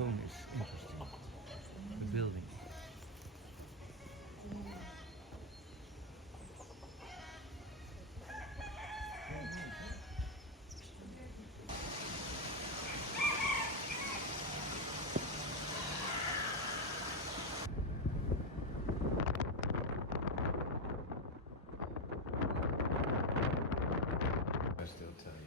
stone is interesting. The building. I still tell you.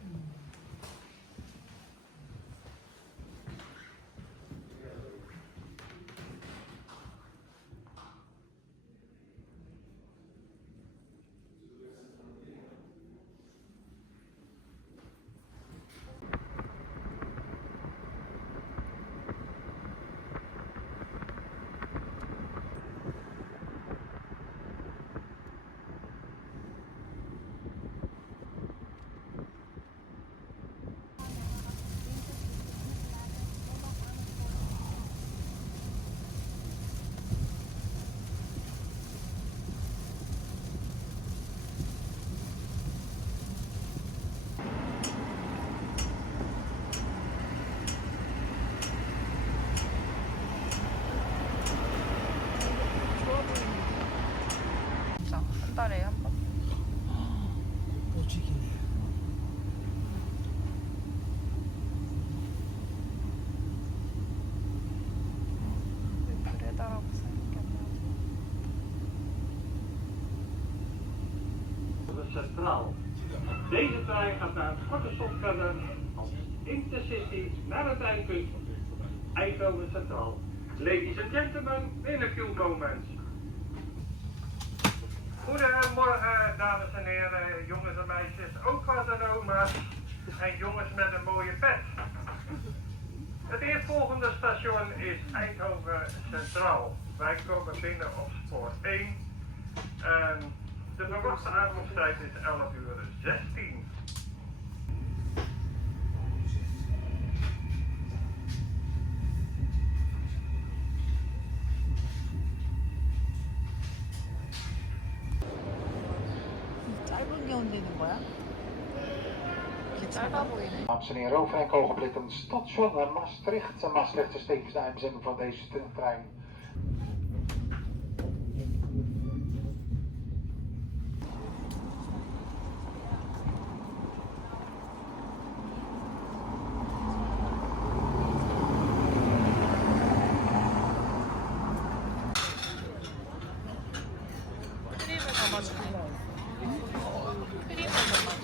진짜 한 달에 한 번? 멋지긴 해. 왜 그래다라고 써있겠나? Centraal. Deze trein gaat na een korte stop verder als Intercity naar het eindpunt Eindhoven Centraal. Ladies and gentlemen, in a few moments. Goedemorgen dames en heren, jongens en meisjes, opa's en oma's en jongens met een mooie pet. Het eerstvolgende station is Eindhoven Centraal. Wij komen binnen op spoor 1. De verwachte aankomsttijd is 11:16. 짧은 게 온다는 거야? 이게 짧아 보이네. Dames en heren, over enkele ogenblikken station Maastricht. Maastricht is tevens de eindbestemming van deze trein. 크림을 담아줘. 크림을 담아줘.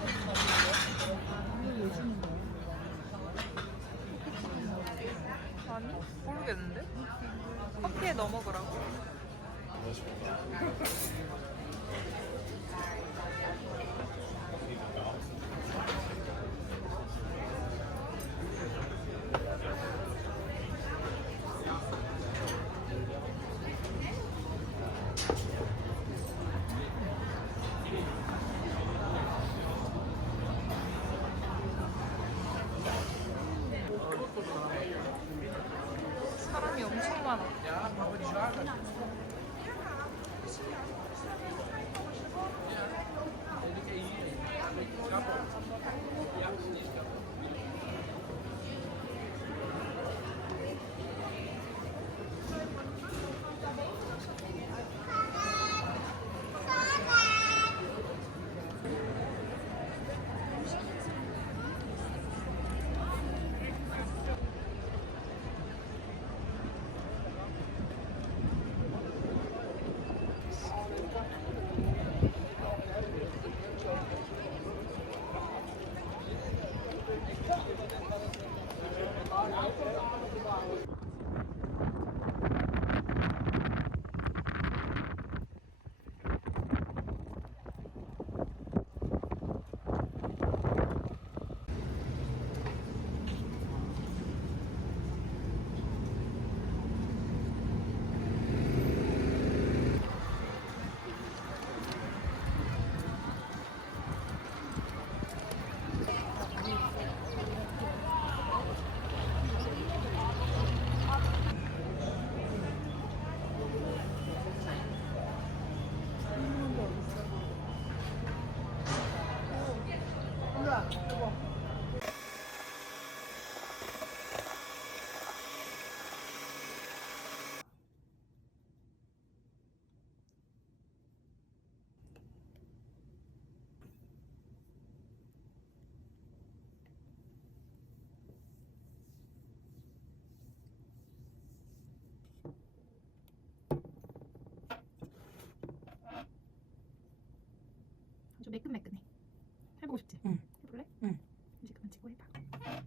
아니? 모르겠는데? 커피에 넣어 먹으라고. 사람이 엄청 많아. 매끈매끈해. 해보고 싶지? 응. 해볼래? 응. 이제 그만 찍고 해봐.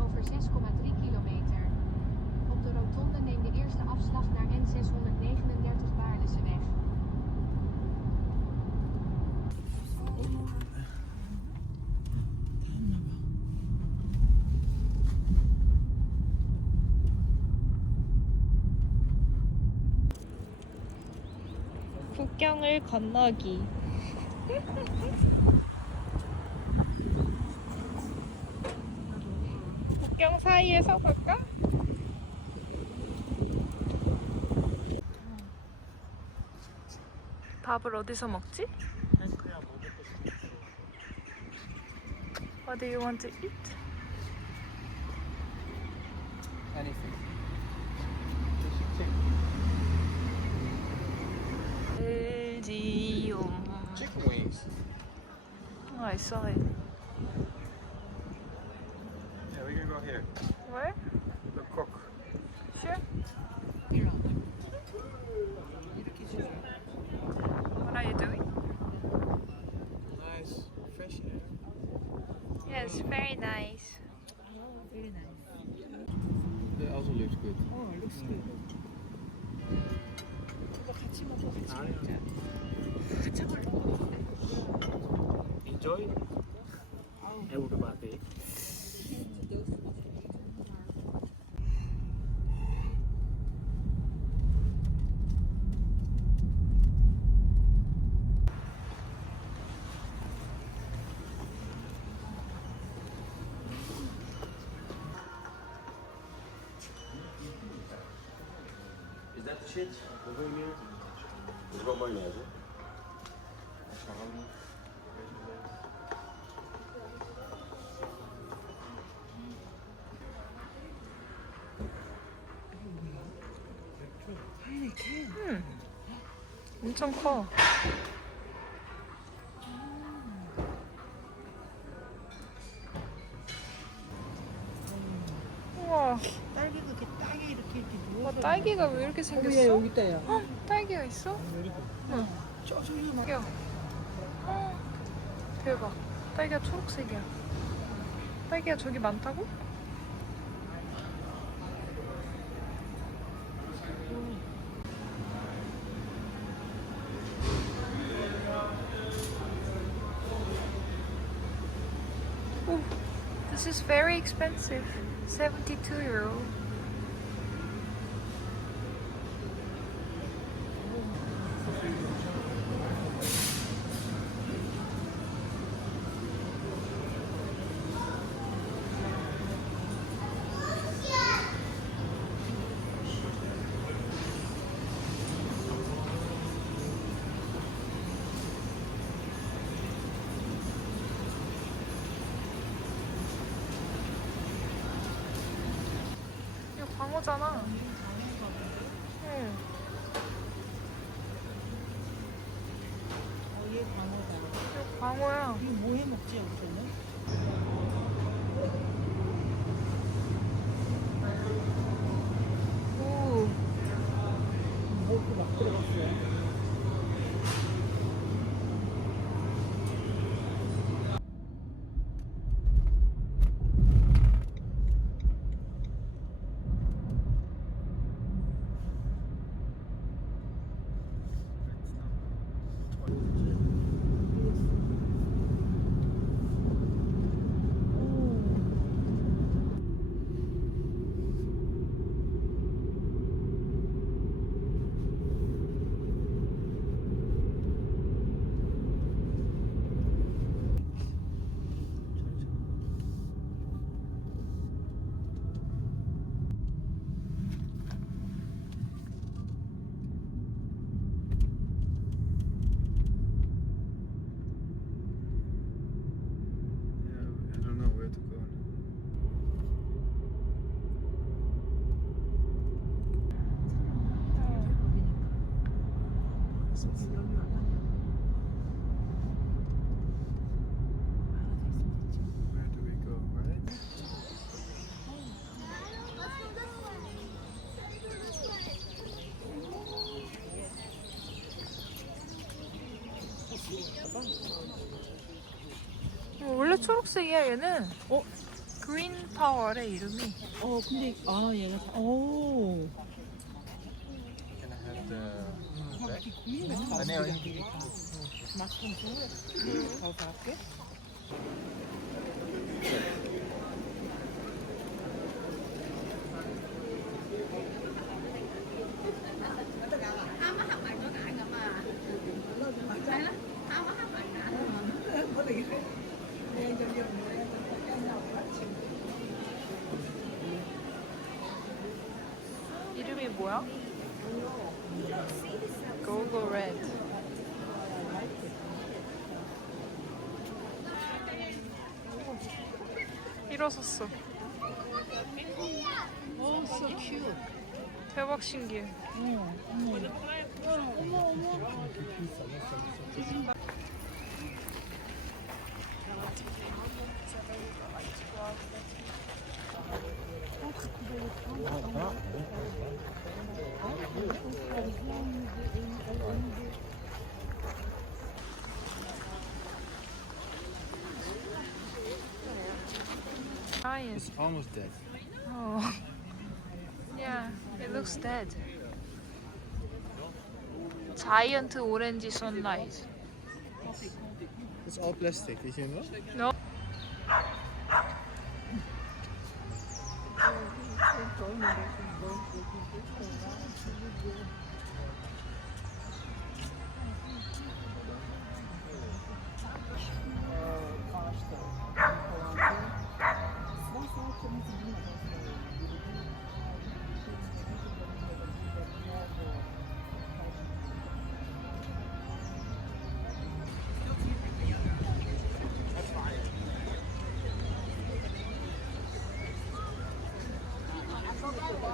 Over 6,3 kilometer. Op de rotonde neem de eerste afslag naar N639 Baarleseweg. 국경을 건너기. 국경 사이에 서볼까? 밥을 어디서 먹지? What do you want to eat? Anything. Belgium. Chicken wings. Oh, I saw it. Yeah, we can go here. Where? The cook. Sure. What are you doing? Nice, fresh air. Yes, very nice. That also looks good. Oh, looks good. 이거 같이 먹고 같이 아, 먹자. 한참을 먹었는데. Enjoy everybody. Is that the shit? Wat mayonaise? 엄청 커. 우와, 딸기가 이렇게 땅에 이렇게 와, 누워서. 딸기가 왜 이렇게 야, 생겼어? 여기 있다, 야. 헉, 딸기가 있어? 응. 저기 막. 야. 헉, 대박. 딸기가 초록색이야. 딸기가 저기 많다고? Oh, this is very expensive. 72 euro. 이거 광어잖아. 응. 얘 광어다. 이거 광어야. 이거 뭐 해 먹지, 여기서는? 오. 먹고 막 들어갔어요. 봐. 원래 초록색이야 얘는. 어? 그린 파워래 이름이. 근데 얘가 오. Can I have the bag? 아, nee, 마스크는 더 갈게. 이름이 뭐야? Go Red. 일어섰어. So cute. 대박 신기해. Giant. it's almost dead. Oh. Yeah, it looks dead. Giant orange sunlight. It's all plastic, did you know? No.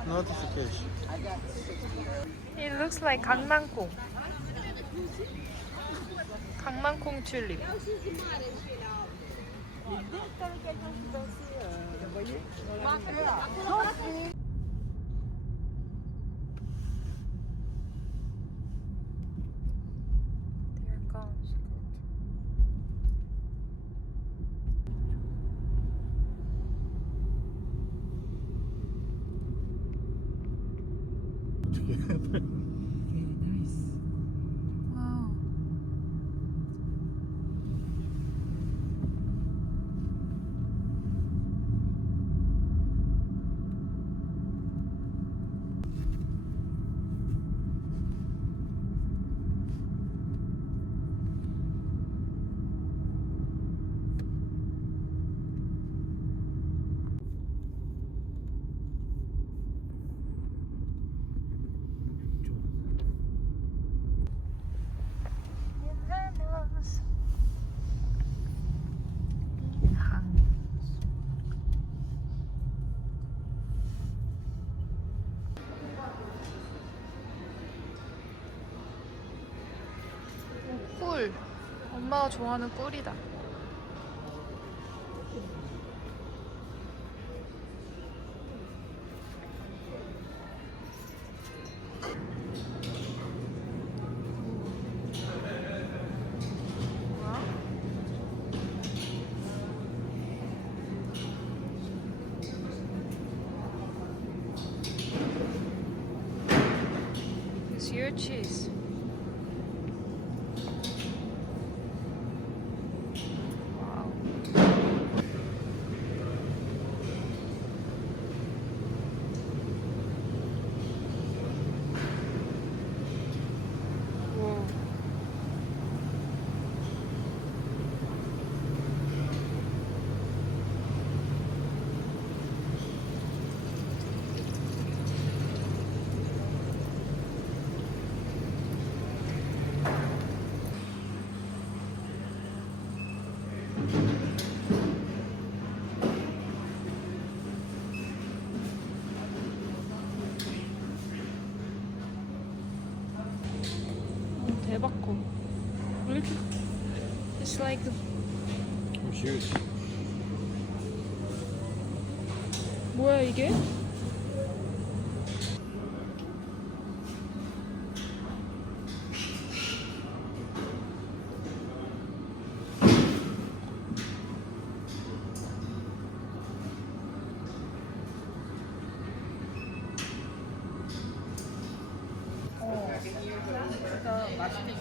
Notification. It looks like 강낭콩. 강낭콩 튤립. There it goes. Wow. 꿀. 엄마가 좋아하는 꿀이다. 뭐야? It's your cheese. Wow. Whoa. 대박 커. 왜 이렇게? It's like I'm serious. 뭐야 이게? 그래서 맛있게